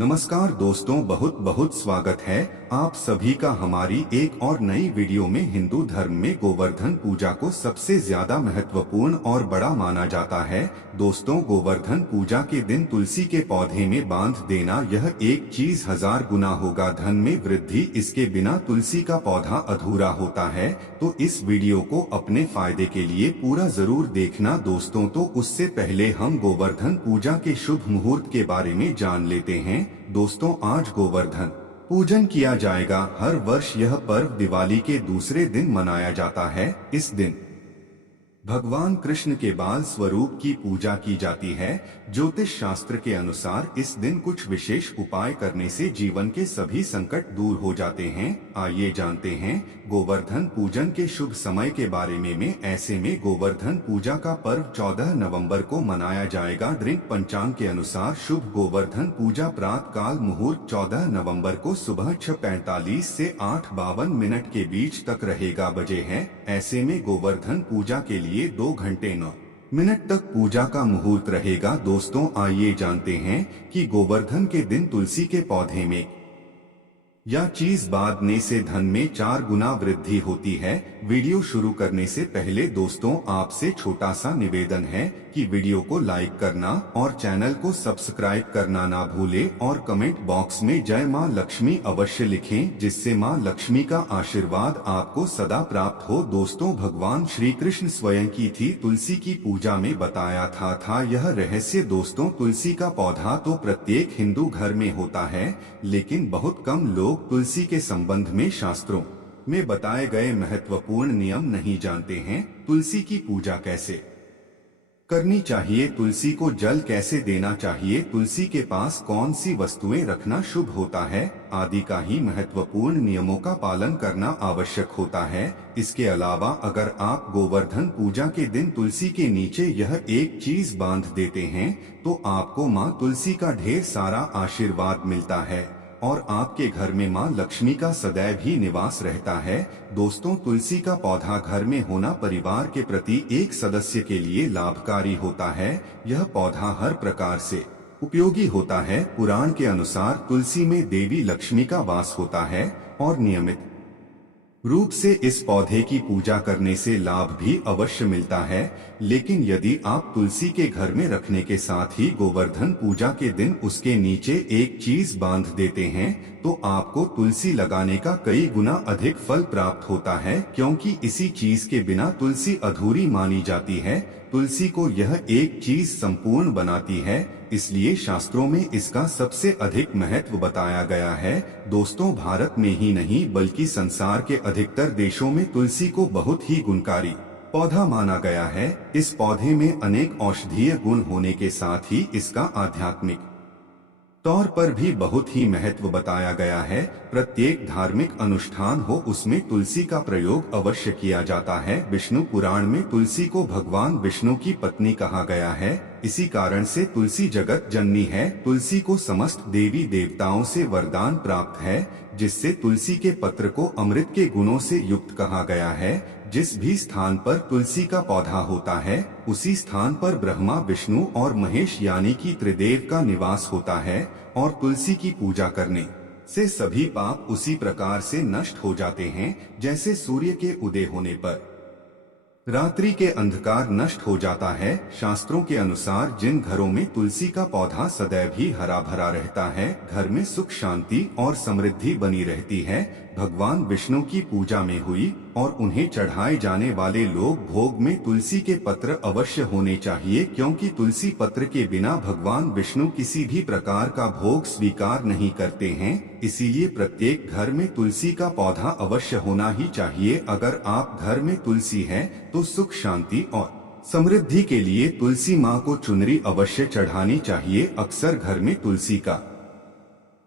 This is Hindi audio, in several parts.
नमस्कार दोस्तों, बहुत बहुत स्वागत है आप सभी का हमारी एक और नई वीडियो में। हिंदू धर्म में गोवर्धन पूजा को सबसे ज्यादा महत्वपूर्ण और बड़ा माना जाता है। दोस्तों, गोवर्धन पूजा के दिन तुलसी के पौधे में बांध देना यह एक चीज 1000 गुना होगा धन में वृद्धि। इसके बिना तुलसी का पौधा अधूरा होता है। तो इस वीडियो को अपने फायदे के लिए पूरा जरूर देखना दोस्तों। तो उससे पहले हम गोवर्धन पूजा के शुभ मुहूर्त के बारे में जान लेते हैं। दोस्तों, आज गोवर्धन पूजन किया जाएगा। हर वर्ष यह पर्व दिवाली के दूसरे दिन मनाया जाता है। इस दिन भगवान कृष्ण के बाल स्वरूप की पूजा की जाती है। ज्योतिष शास्त्र के अनुसार इस दिन कुछ विशेष उपाय करने से जीवन के सभी संकट दूर हो जाते हैं। आइए जानते हैं गोवर्धन पूजन के शुभ समय के बारे में। ऐसे में गोवर्धन पूजा का पर्व 14 नवंबर को मनाया जाएगा। दृढ़ पंचांग के अनुसार शुभ गोवर्धन पूजा प्रातः काल मुहूर्त 14 नवंबर को सुबह 6:45 से 8:52 के बीच तक रहेगा बजे है। ऐसे में गोवर्धन पूजा के लिए 2 घंटे 9 मिनट तक पूजा का मुहूर्त रहेगा। दोस्तों, आइए जानते हैं कि गोवर्धन के दिन तुलसी के पौधे में या चीज बांधने से धन में 4 गुना वृद्धि होती है। वीडियो शुरू करने से पहले दोस्तों, आपसे छोटा सा निवेदन है कि वीडियो को लाइक करना और चैनल को सब्सक्राइब करना ना भूलें और कमेंट बॉक्स में जय मां लक्ष्मी अवश्य लिखें, जिससे मां लक्ष्मी का आशीर्वाद आपको सदा प्राप्त हो। दोस्तों, भगवान श्री कृष्ण स्वयं की थी तुलसी की पूजा में बताया था यह रहस्य। दोस्तों, तुलसी का पौधा तो प्रत्येक हिंदू घर में होता है, लेकिन बहुत कम लोग तुलसी के संबंध में शास्त्रों में बताए गए महत्वपूर्ण नियम नहीं जानते हैं। तुलसी की पूजा कैसे करनी चाहिए, तुलसी को जल कैसे देना चाहिए, तुलसी के पास कौन सी वस्तुएं रखना शुभ होता है आदि का ही महत्वपूर्ण नियमों का पालन करना आवश्यक होता है। इसके अलावा अगर आप गोवर्धन पूजा के दिन तुलसी के नीचे यह एक चीज बांध देते हैं तो आपको मां तुलसी का ढेर सारा आशीर्वाद मिलता है और आपके घर में मां लक्ष्मी का सदैव ही निवास रहता है। दोस्तों, तुलसी का पौधा घर में होना परिवार के प्रति एक सदस्य के लिए लाभकारी होता है। यह पौधा हर प्रकार से उपयोगी होता है। पुराण के अनुसार तुलसी में देवी लक्ष्मी का वास होता है और नियमित रूप से इस पौधे की पूजा करने से लाभ भी अवश्य मिलता है। लेकिन यदि आप तुलसी के घर में रखने के साथ ही गोवर्धन पूजा के दिन उसके नीचे एक चीज बांध देते हैं तो आपको तुलसी लगाने का कई गुना अधिक फल प्राप्त होता है, क्योंकि इसी चीज के बिना तुलसी अधूरी मानी जाती है। तुलसी को यह एक चीज संपूर्ण बनाती है, इसलिए शास्त्रों में इसका सबसे अधिक महत्व बताया गया है। दोस्तों, भारत में ही नहीं बल्कि संसार के अधिकतर देशों में तुलसी को बहुत ही गुणकारी पौधा माना गया है। इस पौधे में अनेक औषधीय गुण होने के साथ ही इसका आध्यात्मिक तौर पर भी बहुत ही महत्व बताया गया है। प्रत्येक धार्मिक अनुष्ठान हो उसमें तुलसी का प्रयोग अवश्य किया जाता है। विष्णु पुराण में तुलसी को भगवान विष्णु की पत्नी कहा गया है। इसी कारण से तुलसी जगत जननी है। तुलसी को समस्त देवी देवताओं से वरदान प्राप्त है, जिससे तुलसी के पत्र को अमृत के गुणों से युक्त कहा गया है। जिस भी स्थान पर तुलसी का पौधा होता है उसी स्थान पर ब्रह्मा, विष्णु और महेश यानी कि त्रिदेव का निवास होता है और तुलसी की पूजा करने से सभी पाप उसी प्रकार से नष्ट हो जाते हैं जैसे सूर्य के उदय होने पर रात्रि के अंधकार नष्ट हो जाता है। शास्त्रों के अनुसार जिन घरों में तुलसी का पौधा सदैव ही हरा भरा रहता है, घर में सुख शांति और समृद्धि बनी रहती है। भगवान विष्णु की पूजा में हुई और उन्हें चढ़ाए जाने वाले लोग भोग में तुलसी के पत्र अवश्य होने चाहिए, क्योंकि तुलसी पत्र के बिना भगवान विष्णु किसी भी प्रकार का भोग स्वीकार नहीं करते हैं। इसीलिए प्रत्येक घर में तुलसी का पौधा अवश्य होना ही चाहिए। अगर आप घर में तुलसी है तो सुख शांति और समृद्धि के लिए तुलसी माँ को चुनरी अवश्य चढ़ानी चाहिए। अक्सर घर में तुलसी का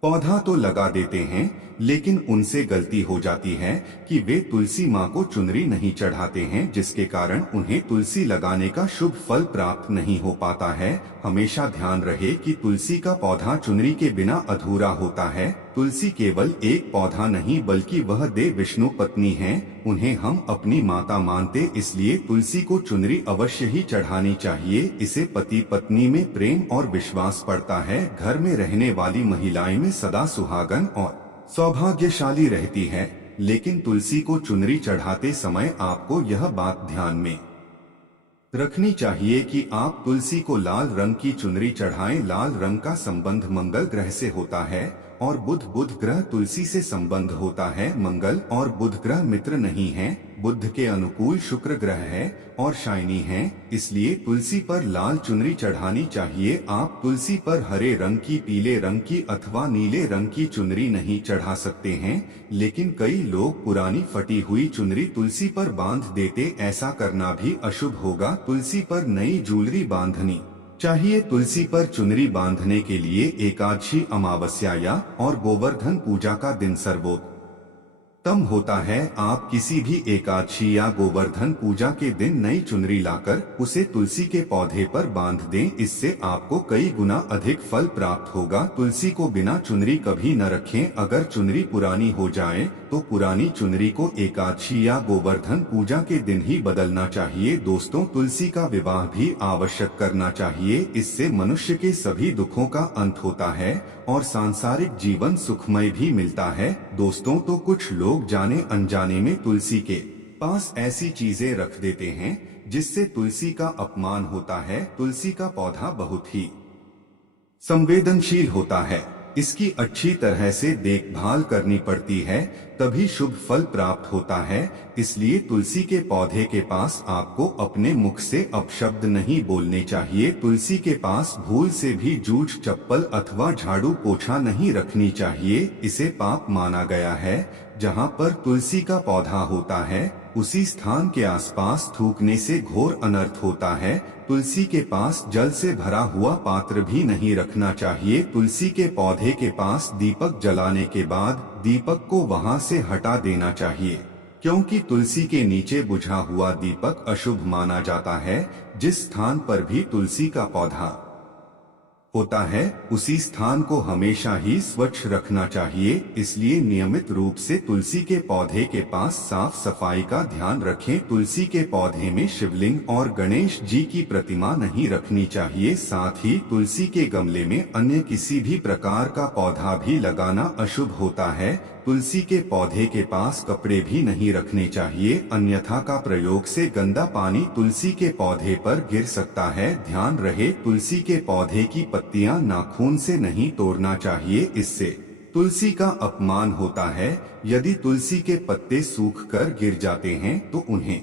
पौधा तो लगा देते हैं, लेकिन उनसे गलती हो जाती है कि वे तुलसी माँ को चुनरी नहीं चढ़ाते हैं, जिसके कारण उन्हें तुलसी लगाने का शुभ फल प्राप्त नहीं हो पाता है। हमेशा ध्यान रहे कि तुलसी का पौधा चुनरी के बिना अधूरा होता है। तुलसी केवल एक पौधा नहीं बल्कि वह देव विष्णु पत्नी हैं। उन्हें हम अपनी माता मानते, इसलिए तुलसी को चुनरी अवश्य ही चढ़ानी चाहिए। इसे पति पत्नी में प्रेम और विश्वास बढ़ता है। घर में रहने वाली महिलाएं में सदा सुहागन और सौभाग्यशाली रहती है। लेकिन तुलसी को चुनरी चढ़ाते समय आपको यह बात ध्यान में रखनी चाहिए कि आप तुलसी को लाल रंग की चुनरी चढ़ाएं। लाल रंग का संबंध मंगल ग्रह से होता है और बुध ग्रह तुलसी से संबंध होता है। मंगल और बुध ग्रह मित्र नहीं हैं। बुध के अनुकूल शुक्र ग्रह है और शाइनी है, इसलिए तुलसी पर लाल चुनरी चढ़ानी चाहिए। आप तुलसी पर हरे रंग की, पीले रंग की अथवा नीले रंग की चुनरी नहीं चढ़ा सकते हैं। लेकिन कई लोग पुरानी फटी हुई चुनरी तुलसी पर बांध देते, ऐसा करना भी अशुभ होगा। तुलसी पर नई ज्वेलरी बांधनी चाहिए। तुलसी पर चुनरी बांधने के लिए एकादशी, अमावस्या या और गोवर्धन पूजा का दिन सर्वोत्तम होता है। आप किसी भी एकादशी या गोवर्धन पूजा के दिन नई चुनरी लाकर उसे तुलसी के पौधे पर बांध दें। इससे आपको कई गुना अधिक फल प्राप्त होगा। तुलसी को बिना चुनरी कभी न रखें। अगर चुनरी पुरानी हो जाए तो पुरानी चुनरी को एकादशी या गोवर्धन पूजा के दिन ही बदलना चाहिए। दोस्तों, तुलसी का विवाह भी आवश्यक करना चाहिए। इससे मनुष्य के सभी दुखों का अंत होता है और सांसारिक जीवन सुखमय भी मिलता है। दोस्तों, तो कुछ लोग जाने अनजाने में तुलसी के पास ऐसी चीजें रख देते हैं जिससे तुलसी का अपमान होता है। तुलसी का पौधा बहुत ही संवेदनशील होता है। इसकी अच्छी तरह से देखभाल करनी पड़ती है, तभी शुभ फल प्राप्त होता है। इसलिए तुलसी के पौधे के पास आपको अपने मुख से अपशब्द नहीं बोलने चाहिए। तुलसी के पास भूल से भी जूठ, चप्पल अथवा झाड़ू पोछा नहीं रखनी चाहिए। इसे पाप माना गया है। जहाँ पर तुलसी का पौधा होता है उसी स्थान के आसपास थूकने से घोर अनर्थ होता है। तुलसी के पास जल से भरा हुआ पात्र भी नहीं रखना चाहिए। तुलसी के पौधे के पास दीपक जलाने के बाद दीपक को वहां से हटा देना चाहिए, क्योंकि तुलसी के नीचे बुझा हुआ दीपक अशुभ माना जाता है। जिस स्थान पर भी तुलसी का पौधा होता है उसी स्थान को हमेशा ही स्वच्छ रखना चाहिए। इसलिए नियमित रूप से तुलसी के पौधे के पास साफ सफाई का ध्यान रखें। तुलसी के पौधे में शिवलिंग और गणेश जी की प्रतिमा नहीं रखनी चाहिए। साथ ही तुलसी के गमले में अन्य किसी भी प्रकार का पौधा भी लगाना अशुभ होता है। तुलसी के पौधे के पास कपड़े भी नहीं रखने चाहिए, अन्यथा का प्रयोग से गंदा पानी तुलसी के पौधे पर गिर सकता है। ध्यान रहे, तुलसी के पौधे की पत्तियां नाखून से नहीं तोड़ना चाहिए, इससे तुलसी का अपमान होता है। यदि तुलसी के पत्ते सूख कर गिर जाते हैं तो उन्हें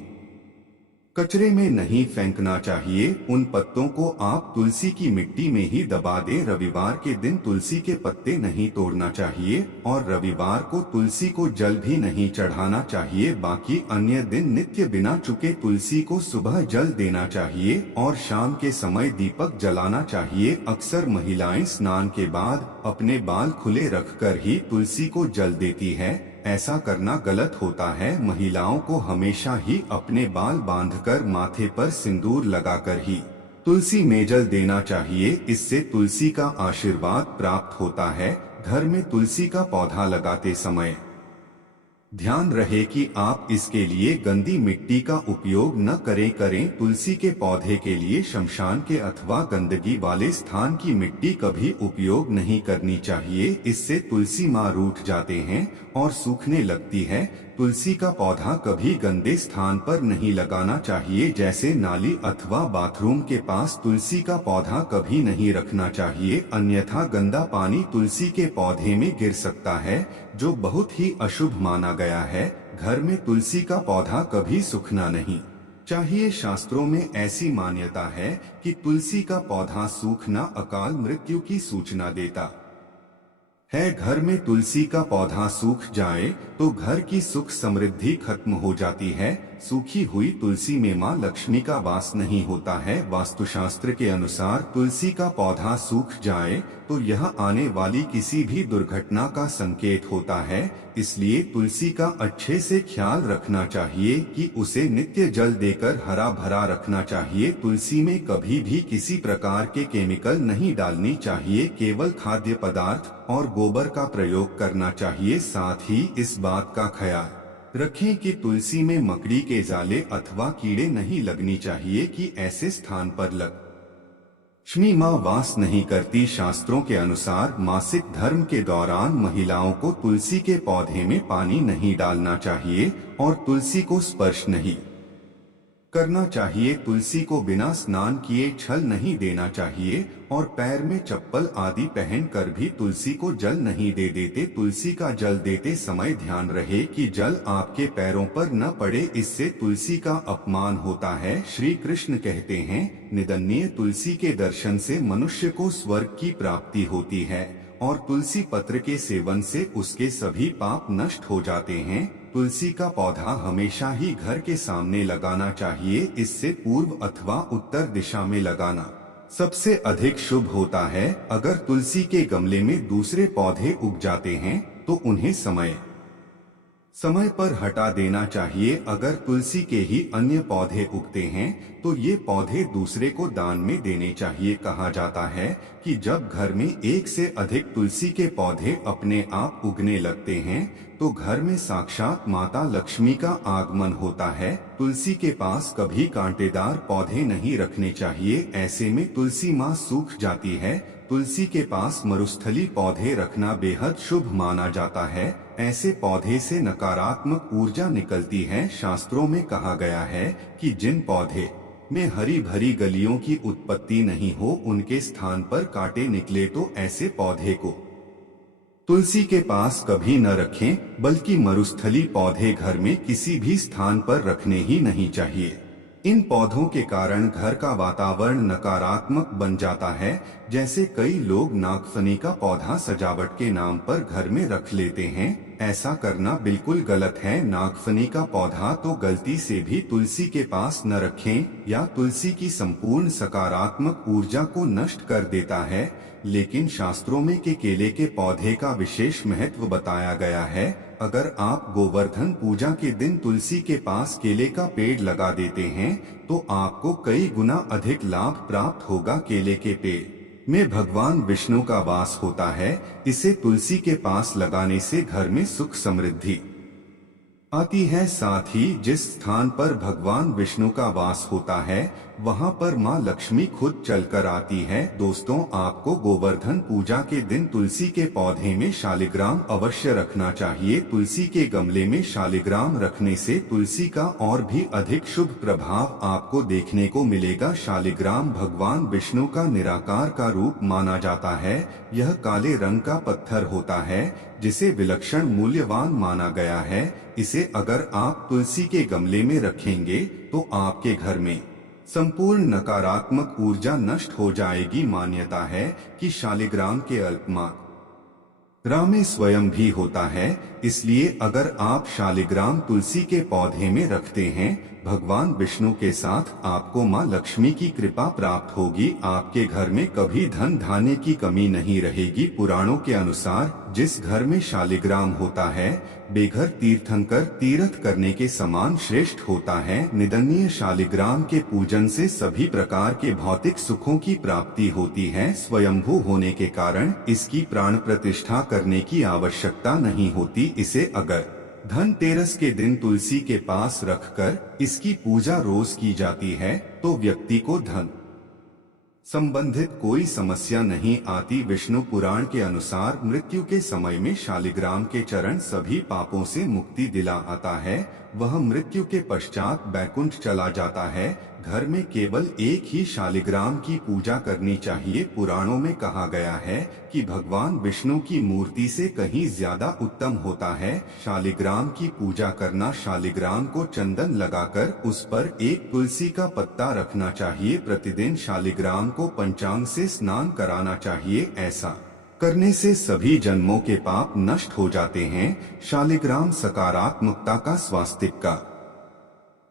कचरे में नहीं फेंकना चाहिए। उन पत्तों को आप तुलसी की मिट्टी में ही दबा दें। रविवार के दिन तुलसी के पत्ते नहीं तोड़ना चाहिए और रविवार को तुलसी को जल भी नहीं चढ़ाना चाहिए। बाकी अन्य दिन नित्य बिना चुके तुलसी को सुबह जल देना चाहिए और शाम के समय दीपक जलाना चाहिए। अक्सर महिलाएं स्नान के बाद अपने बाल खुले रखकर ही तुलसी को जल देती है। ऐसा करना गलत होता है। महिलाओं को हमेशा ही अपने बाल बांधकर माथे पर सिंदूर लगाकर ही तुलसी में जल देना चाहिए। इससे तुलसी का आशीर्वाद प्राप्त होता है। घर में तुलसी का पौधा लगाते समय ध्यान रहे कि आप इसके लिए गंदी मिट्टी का उपयोग न करें। तुलसी के पौधे के लिए शमशान के अथवा गंदगी वाले स्थान की मिट्टी कभी उपयोग नहीं करनी चाहिए। इससे तुलसी माँ रूठ जाते हैं और सूखने लगती है। तुलसी का पौधा कभी गंदे स्थान पर नहीं लगाना चाहिए, जैसे नाली अथवा बाथरूम के पास तुलसी का पौधा कभी नहीं रखना चाहिए, अन्यथा गंदा पानी तुलसी के पौधे में गिर सकता है, जो बहुत ही अशुभ माना गया है। घर में तुलसी का पौधा कभी सूखना नहीं चाहिए। शास्त्रों में ऐसी मान्यता है कि तुलसी का पौधा सूखना अकाल मृत्यु की सूचना देता है। घर में तुलसी का पौधा सूख जाए तो घर की सुख समृद्धि खत्म हो जाती है। सूखी हुई तुलसी में माँ लक्ष्मी का वास नहीं होता है। वास्तुशास्त्र के अनुसार तुलसी का पौधा सूख जाए तो यह आने वाली किसी भी दुर्घटना का संकेत होता है। इसलिए तुलसी का अच्छे से ख्याल रखना चाहिए कि उसे नित्य जल देकर हरा भरा रखना चाहिए। तुलसी में कभी भी किसी प्रकार के केमिकल नहीं डालनी चाहिए, केवल खाद्य पदार्थ और गोबर का प्रयोग करना चाहिए। साथ ही इस बात का ख्याल रखें कि तुलसी में मकड़ी के जाले अथवा कीड़े नहीं लगनी चाहिए कि ऐसे स्थान पर लक्ष्मी माँ वास नहीं करती। शास्त्रों के अनुसार मासिक धर्म के दौरान महिलाओं को तुलसी के पौधे में पानी नहीं डालना चाहिए और तुलसी को स्पर्श नहीं करना चाहिए। तुलसी को बिना स्नान किए छल नहीं देना चाहिए और पैर में चप्पल आदि पहनकर भी तुलसी को जल नहीं दे देते। तुलसी का जल देते समय ध्यान रहे कि जल आपके पैरों पर न पड़े, इससे तुलसी का अपमान होता है। श्री कृष्ण कहते हैं, निंदनीय तुलसी के दर्शन से मनुष्य को स्वर्ग की प्राप्ति होती है और तुलसी पत्र के सेवन से उसके सभी पाप नष्ट हो जाते हैं। तुलसी का पौधा हमेशा ही घर के सामने लगाना चाहिए। इससे पूर्व अथवा उत्तर दिशा में लगाना सबसे अधिक शुभ होता है। अगर तुलसी के गमले में दूसरे पौधे उग जाते हैं तो उन्हें समय समय पर हटा देना चाहिए। अगर तुलसी के ही अन्य पौधे उगते हैं तो ये पौधे दूसरे को दान में देने चाहिए। कहा जाता है कि जब घर में एक से अधिक तुलसी के पौधे अपने आप उगने लगते हैं तो घर में साक्षात माता लक्ष्मी का आगमन होता है। तुलसी के पास कभी कांटेदार पौधे नहीं रखने चाहिए, ऐसे में तुलसी माँ सूख जाती है। तुलसी के पास मरुस्थली पौधे रखना बेहद शुभ माना जाता है। ऐसे पौधे से नकारात्मक ऊर्जा निकलती है। शास्त्रों में कहा गया है कि जिन पौधे में हरी भरी गलियों की उत्पत्ति नहीं हो, उनके स्थान पर कांटे निकले तो ऐसे पौधे को तुलसी के पास कभी न रखें, बल्कि मरुस्थली पौधे घर में किसी भी स्थान पर रखने ही नहीं चाहिए। इन पौधों के कारण घर का वातावरण नकारात्मक बन जाता है। जैसे कई लोग नागफनी का पौधा सजावट के नाम पर घर में रख लेते हैं, ऐसा करना बिल्कुल गलत है। नागफनी का पौधा तो गलती से भी तुलसी के पास न रखें, या तुलसी की संपूर्ण सकारात्मक ऊर्जा को नष्ट कर देता है। लेकिन शास्त्रों में केले के पौधे का विशेष महत्व बताया गया है। अगर आप गोवर्धन पूजा के दिन तुलसी के पास केले का पेड़ लगा देते हैं तो आपको कई गुना अधिक लाभ प्राप्त होगा। केले के पेड़ में भगवान विष्णु का वास होता है। इसे तुलसी के पास लगाने से घर में सुख समृद्धि आती है। साथ ही जिस स्थान पर भगवान विष्णु का वास होता है वहां पर मां लक्ष्मी खुद चलकर आती है। दोस्तों, आपको गोवर्धन पूजा के दिन तुलसी के पौधे में शालिग्राम अवश्य रखना चाहिए। तुलसी के गमले में शालिग्राम रखने से तुलसी का और भी अधिक शुभ प्रभाव आपको देखने को मिलेगा। शालिग्राम भगवान विष्णु का निराकार का रूप माना जाता है। यह काले रंग का पत्थर होता है जिसे विलक्षण मूल्यवान माना गया है। इसे अगर आप तुलसी के गमले में रखेंगे तो आपके घर में संपूर्ण नकारात्मक ऊर्जा नष्ट हो जाएगी। मान्यता है कि शालिग्राम के अल्पमात्रा में स्वयं भी होता है, इसलिए अगर आप शालिग्राम तुलसी के पौधे में रखते हैं, भगवान विष्णु के साथ आपको मां लक्ष्मी की कृपा प्राप्त होगी। आपके घर में कभी धन धान्य की कमी नहीं रहेगी। पुराणों के अनुसार जिस घर में शालिग्राम होता है बेघर तीर्थंकर तीर्थ करने के समान श्रेष्ठ होता है। निंदनीय शालिग्राम के पूजन से सभी प्रकार के भौतिक सुखों की प्राप्ति होती है। स्वयंभू होने के कारण इसकी प्राण प्रतिष्ठा करने की आवश्यकता नहीं होती। इसे अगर धनतेरस के दिन तुलसी के पास रखकर इसकी पूजा रोज की जाती है तो व्यक्ति को धन संबंधित कोई समस्या नहीं आती। विष्णु पुराण के अनुसार मृत्यु के समय में शालिग्राम के चरण सभी पापों से मुक्ति दिला आता है। वह मृत्यु के पश्चात बैकुंठ चला जाता है। घर में केवल एक ही शालिग्राम की पूजा करनी चाहिए। पुराणों में कहा गया है कि भगवान विष्णु की मूर्ति से कहीं ज्यादा उत्तम होता है शालिग्राम की पूजा करना। शालिग्राम को चंदन लगाकर उस पर एक तुलसी का पत्ता रखना चाहिए। प्रतिदिन शालिग्राम को पंचांग से स्नान कराना चाहिए। ऐसा करने से सभी जन्मों के पाप नष्ट हो जाते हैं। शालिग्राम सकारात्मकता का स्वास्तिक का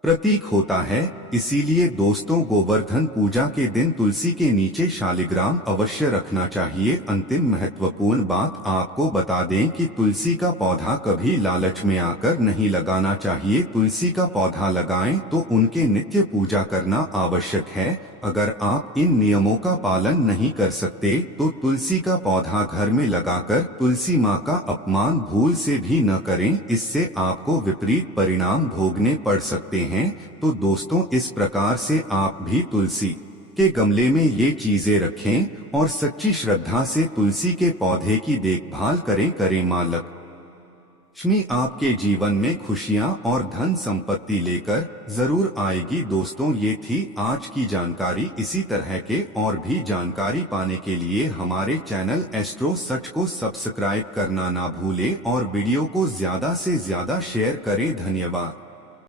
प्रतीक होता है। इसीलिए दोस्तों, गोवर्धन पूजा के दिन तुलसी के नीचे शालिग्राम अवश्य रखना चाहिए। अंतिम महत्वपूर्ण बात आपको बता दें कि तुलसी का पौधा कभी लालच में आकर नहीं लगाना चाहिए। तुलसी का पौधा लगाएं तो उनके नित्य पूजा करना आवश्यक है। अगर आप इन नियमों का पालन नहीं कर सकते तो तुलसी का पौधा घर में लगाकर तुलसी माँ का अपमान भूल से भी न करें, इससे आपको विपरीत परिणाम भोगने पड़ सकते हैं। तो दोस्तों, इस प्रकार से आप भी तुलसी के गमले में ये चीजें रखें और सच्ची श्रद्धा से तुलसी के पौधे की देखभाल करें। माँ लक्ष्मी आपके जीवन में खुशियां और धन संपत्ति लेकर जरूर आएगी। दोस्तों, ये थी आज की जानकारी। इसी तरह के और भी जानकारी पाने के लिए हमारे चैनल एस्ट्रो सच को सब्सक्राइब करना ना भूलें और वीडियो को ज्यादा से ज्यादा शेयर करें। धन्यवाद।